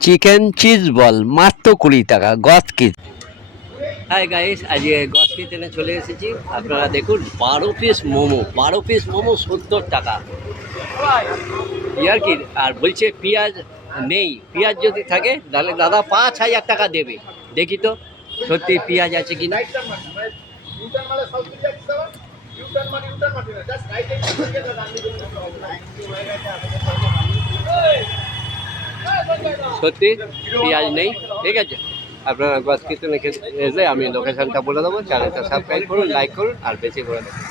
Chicken cheese ball মাত্র 20 টাকা গজ কিচ। হাই গাইস, আজকে গজ কিচেনে চলে এসেছি। আপনারা দেখুন 12 পিস মোমো, 12 পিস মোমো 70 টাকা। ইয়ার কি আর বলছে পেঁয়াজ নেই, পেঁয়াজ যদি থাকে তাহলে দাদা 5,000 টাকা দেবে। দেখি তো সত্যি পেঁয়াজ আছে কিনা। সত্যি পেঁয়াজ নেই, ঠিক আছে। আপনারা গজ কিচেনে এসে আমি লোকেশনটা বলে দেবো। চ্যানেলটা সাবস্ক্রাইব করুন, লাইক করুন আর বেশি করে দেবেন।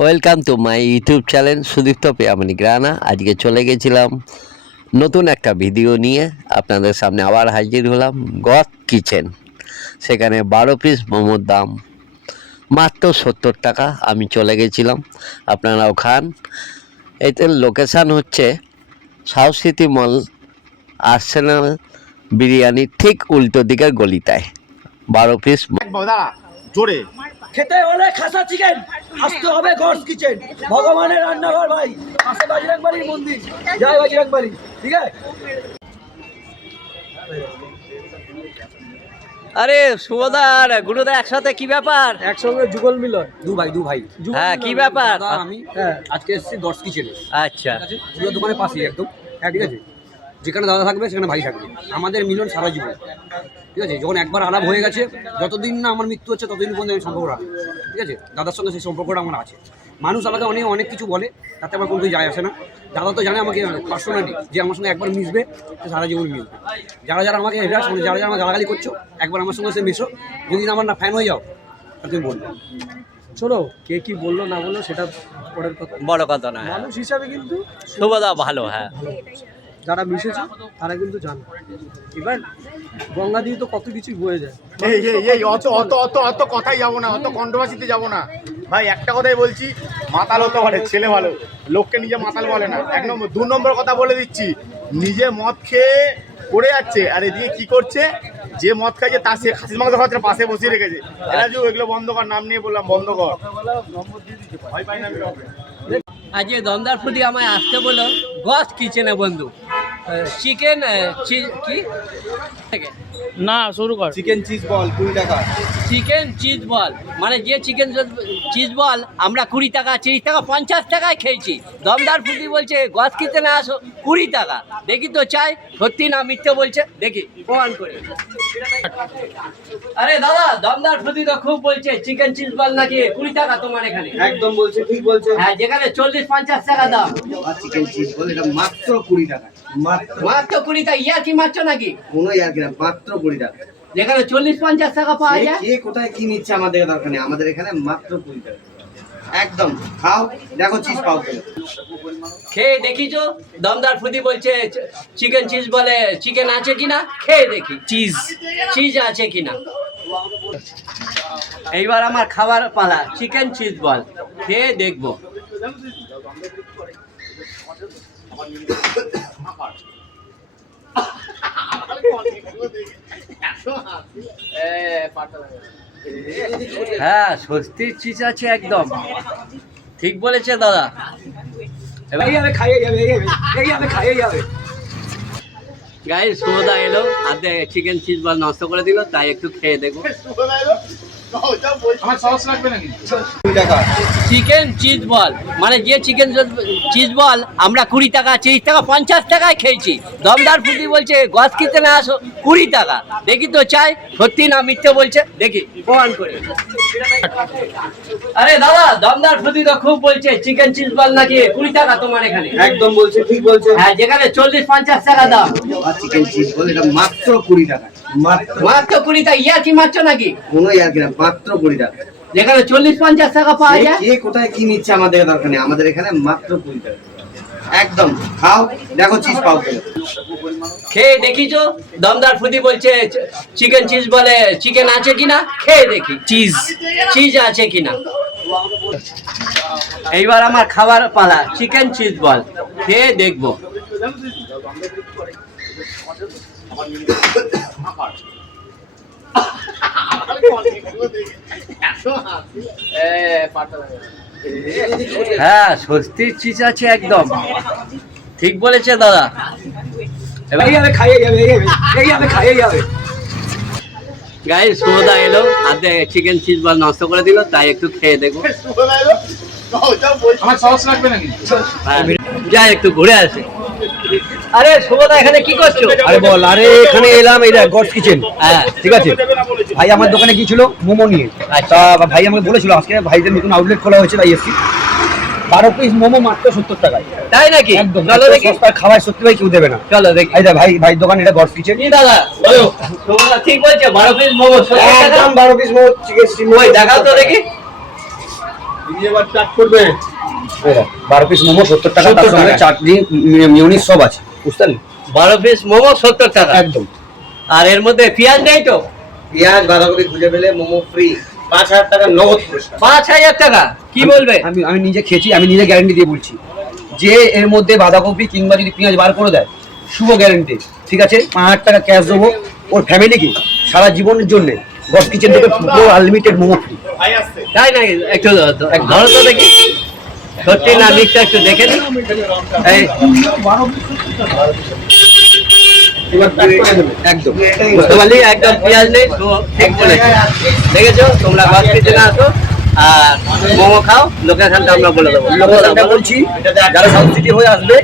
Welcome to my YouTube channel Sudipta পেয়ামনি গ্রানা। আজকে চলে গেছিলাম নতুন একটা ভিডিও নিয়ে, আপনাদের সামনে আবার হাজির হলাম। গজ কিচেন, সেখানে 12 পিস মোমোর দাম মাত্র 70 টাকা। আমি চলে গেছিলাম, আপনারাও খান। এতে লোকেশান হচ্ছে সাউথ সিটি মল, আর্সেনাল বিরিয়ানির ঠিক উল্টো দিকের গলিটায়। 12 পিস জোরে খেতে হলে খাসা চিকেন আসতে হবে গডস কিচেন, ভগবানের রান্নাঘর ভাই, পাশে বাজরংবাড়ির মন্দির, জয় বাজরংবাড়ি। ঠিক আছে। আরে শুভদা আর গুরুদা একসাথে, কি ব্যাপার? একসঙ্গে যুগল মিলন, দু ভাই। হ্যাঁ, কি ব্যাপার? আমি আজকে এসেছি গডস কিচেনে। আচ্ছা, ঠিক আছে, পুরো দোকানের পাশেই একদম। হ্যাঁ, ঠিক আছে। যেখানে দাদা থাকবে সেখানে ভাই থাকবে, আমাদের মিলন সারা জীবন। ঠিক আছে, যখন একবার আলাপ হয়ে গেছে, যতদিন না আমার মৃত্যু হচ্ছে ততদিন পর্যন্ত আমি সম্পর্ক রাখি। ঠিক আছে, দাদার সঙ্গে সেই সম্পর্কটা আমার আছে। মানুষ আমাকে অনেক কিছু বলে, তাতে আমার কোনো যায় আসে না। দাদা তো জানে আমাকে পার্সোনালি, যে আমার সঙ্গে একবার মিশবে সে সারা জীবন মিশবে। যারা আমাকে যারা আমার গালাগালি করছো, একবার আমার সঙ্গে সে মিশো। যদি আমার না ফ্যান হয়ে যাও তা তুমি বলবে। শোনো, কে কি বললো না বললো সেটা পরের কথা, বড় কথা না। মানুষ হিসাবে কিন্তু শুভদা ভালো। হ্যাঁ, যারা মিশেছে তারা কিন্তু জানে। এবার গঙ্গা দিয়ে তো কত কিছুই বয়ে যায়। এই অত কথাই যাবো না, অত কন্ট্রোভার্সিতে যাবো না ভাই। একটা কথাই বলছি, মাতাল হতে পারে ছেলে ভালো, লোককে নিজে মাতাল বলে না। 1 নম্বর। 2 নম্বর কথা বলে দিচ্ছি, নিজে মদ খেয়ে পড়ে যাচ্ছে, আর এদিকে কি করছে, যে মদ খাইছে তার সে খাসির মাংস খাচ্ছে পাশে বসিয়ে রেখেছে। রাজু, এগুলো বন্ধ কর, নাম নিয়ে বললাম বন্ধ কর। ভয় পাই না। আজকে দমদার ফুটি আমায় আসতে বললো গজ কিচেনে বন্ধু। চিকেন চিজ কি না শুরু কর। চিকেন চিজ বল 20 টাকা। চিকেন চিজ বল মানে যে চিকেন চিজ বল আমরা 20 টাকা, 30 টাকা, 50 টাকায় খেয়েছি। দমদার ফুটি বলছে গজ কিচেনে আসো 20 টাকা। দেখি তো চাই সত্যি না মিথ্যে বলছে, দেখি প্রমাণ করে। আরে দাদা, দমদার ফুটি তো খুব বলছে চিকেন চিজ বল নাকি 20 টাকা তোমার এখানে। একদম বলছে, ঠিক বলছে। হ্যাঁ, যেখানে 40-50 টাকা দাম। চিকেন চিজ বল এটা মাত্র 20 টাকা। মাত্র 20 টাকা? ইয়া কি মাত্র নাকি? কোনো ইয়ার কিনা, মাত্র 20 টাকা। যেখানে 40-50 টাকা পাওয়া যায়। কে কোথায় কি নিচ্ছে আমাদের দরকার নেই, আমাদের এখানে মাত্র 20 টাকা। একদম খাও, দেখো চিজ পাও কিনা। খেয়ে দেখিছো? দমদার ফুদি বলছে চিকেন চিজ বলে চিকেন আছে কিনা, খেয়ে দেখি চিজ আছে কিনা। এইবার আমার খাবার পালা, চিকেন চিজ বল খেয়ে দেখবো। হ্যাঁ, স্বস্তির চিজ আছে একদম, ঠিক বলেছে দাদা। গাইস, সুমদা এলো, হাতে চিকেন চিজ বল নষ্ট করে দিল, তাই একটু খেয়ে দেখবো। চিকেন চিজ বল মানে যে চিকেন চিজ বল আমরা 20 টাকা, 30 টাকা, 50 টাকায় খেয়েছি। দমদার ফুটি বলছে গজ কিচেনে আসো 20 টাকা। দেখি তো চাই সত্যি না মিথ্যে বলছে, দেখি প্রমাণ করে। আরে দাদা, দমদার ফুটি তো খুব বলছে চিকেন চিজ বল নাকি 20 টাকা তোমার এখানে। একদম বলছে, ঠিক বলছে। হ্যাঁ, যেখানে 40-50 টাকা দাম। চিকেন চিজ বল এটা মাত্র 20 টাকা। মাত্র 20 টাকা? ইয়া কি মাত্র নাকি? কোনো ইয়ার কিনা, মাত্র 20 টাকা। যেখানে 40-50 টাকা পাওয়া যায়। কে কোথায় কি নিচ্ছে আমাদের দরকার নেই, আমাদের এখানে মাত্র 20 টাকা। একদম খাও, দেখো চিজ পাও কিনা। খেয়ে দেখিছো? দমদার ফুদি বলছে চিকেন চিজ বলে চিকেন আছে কিনা, খেয়ে দেখি চিজ আছে কিনা। এইবার আমার খাবার পালা, চিকেন চিজ বল খেয়ে দেখবো। হ্যাঁ, স্বস্তির চিজ আছে একদম, ঠিক বলেছে দাদা। এই যাবে খাইয়ে যাবে এই যাবে খাইয়ে যাবে। গাইস সুমদা এলো আধে চিকেন চিজ বল নষ্ট করে দিল, তাই একটু খেয়ে দেখো। আমার সস লাগবে নাকি? যাই একটু ঘুরে আসে। আরে সুমদা এখানে কি করছো? আরে বল, আরে এখানে এলাম, এটা গডস কিচেন। হ্যাঁ ঠিক আছে, ভাই আমার দোকানে গিয়েছিল মোমো নিয়ে। আচ্ছা। তা ভাই আমাকে বলেছিল আজকে ভাইদের নতুন আউটলেট খোলা হয়েছে, তাই এসছি। 12 পিস মোমো মাত্র 70 টাকায়। তাই নাকি? একদম চলো দেখি। সস্তা খাবার সত্যি ভাই কেউ দেবে না। চলো দেখি। এই দা ভাই, ভাই দোকান এটা গডস কিচেন। কি দাদা বলো, সুমদা ঠিক বলছে 12 পিস মোমো 70 টাকা। একদম 12 পিস মোমো চিকেন স্টিম। ওই দেখাও তো দেখি। এবার চাট করবে। 12 পিস মোমো 70 টাকা, তার 70 সঙ্গে টাকা। চাটনি মিউনিস সব আছে, বুঝতে পারলি? 12 পিস মোমো 70 টাকা। একদম। আর এর মধ্যে পেঁয়াজ নেই তো? পেঁয়াজ বাঁধাকপি খুঁজে পেলে মোমো ফ্রি, 5000 টাকা নগদ পুরস্কার। 5000 টাকা কি বলবে? আমি নিজে খেয়েছি, আমি নিজে গ্যারান্টি দিয়ে বলছি যে এর মধ্যে বাঁধাকপি কিংবা যদি পেঁয়াজ বার করে দেয়, শুভ গ্যারান্টি। ঠিক আছে, 5000 টাকা ক্যাশ দেবো ওর ফ্যামিলিকে সারা জীবনের জন্য। গডস কিচেন থেকে পুরো আনলিমিটেড মোমো ফ্রি। ভাই আসছে। তাই নাকি? একটু ধরো তো দেখি। সত্যি না মিথ্যা একটু দেখে নি। এই একদম বুঝতে পারলি, একদম পেঁয়াজ নেই তো ঠিক বলেছো। দেখেছো তোমরা গডস কিচেনে আসো আর মোমো খাও, লোকেশনটা আমরা বলে দেবো। লোকেশনটা বলছি, যারা সাউথ সিটি হয়ে আসবে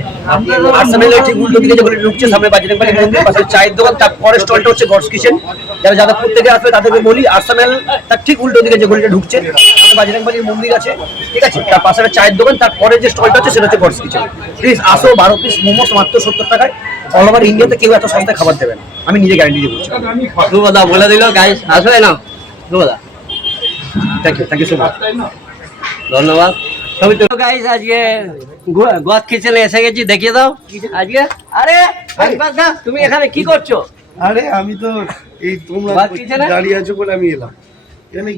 আর্সেনালের ঠিক উল্টো দিকে যেগুলো ঢুকছে, সামনে বাজিরাং বাড়ি মন্দির পাশে চায়ের দোকান, তার পরে স্টলটা হচ্ছে গডস কিচেন। যারা যাদবপুর থেকে আসবে তাদেরকে বলি, আর্সেনাল তার ঠিক উল্টো দিকে যে গলিটা ঢুকছে, সামনে বাজিরাং বাড়ির মন্দির আছে, ঠিক আছে, তার পাশে একটা চায়ের দোকান, তারপরে যে স্টলটা হচ্ছে সেটা হচ্ছে গডস কিচেন। প্লিজ আসো, 12 পিস মোমোস মাত্র 70 টাকায়। অল ওভার ইন্ডিয়াতে কেউ এত সস্তায় খাবার দেবে না, আমি নিজে গ্যারান্টি দিয়ে বলছি। সুমদা বলে দিল গাইস, আসো না সুমদা। Thank you so much. ধন্যবাদ। সবই তো গাইস আজকে গডস কিচেনে এসে গেছি, দেখিয়ে দাও আজকে। আরে দা তুমি এখানে কি করছো? আরে আমি তো এই তোমরা গডস কিচেনে? দাঁড়িয়ে আছো বলে আমি এলাম এখানে।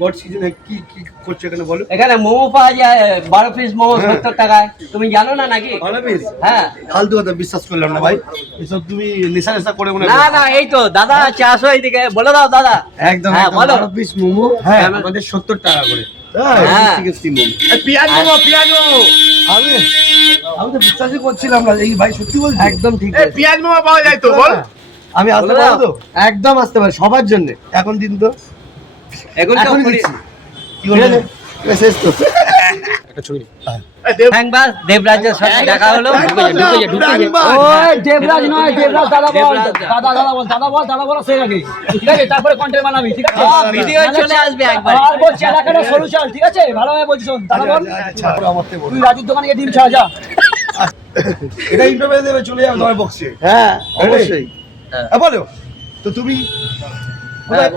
গডস কিচেনে কি কি করছো এখানে বলো? এখানে মোমো পাওয়া যায় 12 পিস মোমো 70 টাকায়, তুমি জানো না নাকি? ভালো বেশ। হ্যাঁ। ফালতু কথা বিশ্বাস করলাম না ভাই, এসব তুমি নেশা নেশা করে মনে না না, এই তো দাদা আছে, আসো এইদিকে, বলে দাও দাদা। একদম হ্যাঁ, একদম বলো। 12 পিস মোমো, হ্যাঁ। আমাদের 70 টাকা করে। হ্যাঁ। Chicken steam momo. পেঁয়াজ মোমো, পেঁয়াজ মোমো। আমি আমি তো বিশ্বাসই করছিলাম না, এই ভাই সত্যি বলছি। একদম ঠিক এই পেঁয়াজ মোমো পাওয়া যায় তো বল? আমি আসতে বলে পারবো দাও। তো? একদম আসতে পারি, সবার জন্য। এখন দিন তো, এখন তো এখন পুরি- দিচ্ছি। কি বলবো? শেষ তো। এই দেব থ্যাংকবাদ, দেবরাজের সাথে দেখা হলো। ওই দেবরাজ নয়, দেবরাজ দাদা বল, দাদা দাদা বল, দাদা বল, দাদা বল সে আগে, ঠিক আছে, তারপরে কন্টেন্ট বানাবি, ঠিক আছে? ভিডিও চলে আসবে একবার। আর বলছি এলাকাটা সলিউশন, ঠিক আছে, ভালোভাবে বলছি, শোন দাদা বল, আচ্ছা, আমার থেকে বলো। তুই রাজুর দোকানে গিয়ে ডিম ছাড়া যা। এটা ইন্টারভিউ দেবে, চলে যাবে তোমার বক্সে। হ্যাঁ অবশ্যই। হ্যাঁ, বলো তো তুমি কোথায়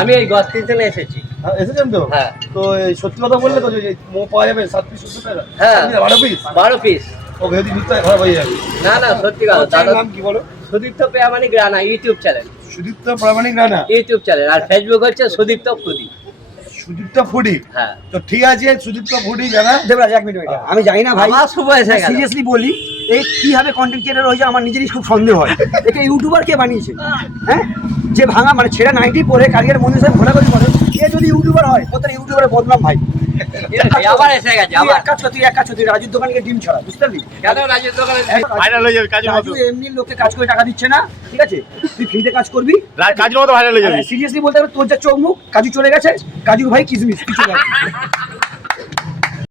আমি এই গডস কিচেনে এসেছি। এসেছেন তো? হ্যাঁ। তো এই সত্যি কথা বললে তো, যে মোমো পাওয়া যাবে 7 পিস 70 টাকা? হ্যাঁ। 12 পিস? 12 পিস। ও ভেদি মিথ্যা খারাপ হয়ে যাবে। না না, সত্যি কথা। তার দাদা নাম কি বলো? সুদীপ্ত পেয়ামানি গ্রানা YouTube channel. Sudipta Pramanik Rana, YouTube channel, আর ফেসবুক হচ্ছে সুদীপ্ত ফুডি। সুদীপ্ত ফুডি। হ্যাঁ। তো ঠিক আছে, সুদীপ্ত ফুডি জানা। দেবরাজ এক মিনিট, আমি জানি না ভাই, আমার শুভ এসে গেল। সিরিয়াসলি বলি, এই কিভাবে কন্টেন্ট ক্রিয়েটর হয়েছে আমার নিজেরই খুব সন্দেহ হয়। একে ইউটিউবার কে বানিয়েছে? হ্যাঁ, যে ভাঙা মানে ছেড়া 90 পরে কারিয়ার মন্দির সাহেব ঘোরাঘুরি করে, এ যদি ইউটিউবার হয়, প্রত্যেক ইউটিউবারের বদনাম ভাই। আবার এসে গেছে, আবার। তুই এক কাজ কর, তুই রাজুর দোকানে গিয়ে ডিম ছড়া, বুঝতে পারলি? কেন রাজুর দোকানে? ভাইরাল হয়ে যাবে কাজের মতো। রাজু এমনি লোককে কাজ করে টাকা দিচ্ছে না, ঠিক আছে, তুই ফ্রিতে কাজ করবি। কাজের মতো ভাইরাল হয়ে যাবে। সিরিয়াসলি বলতে হবে, তোর যা চোখ মুখ, কাজু চলে গেছে, কাজুর ভাই কিসমিস কিছু যাবে।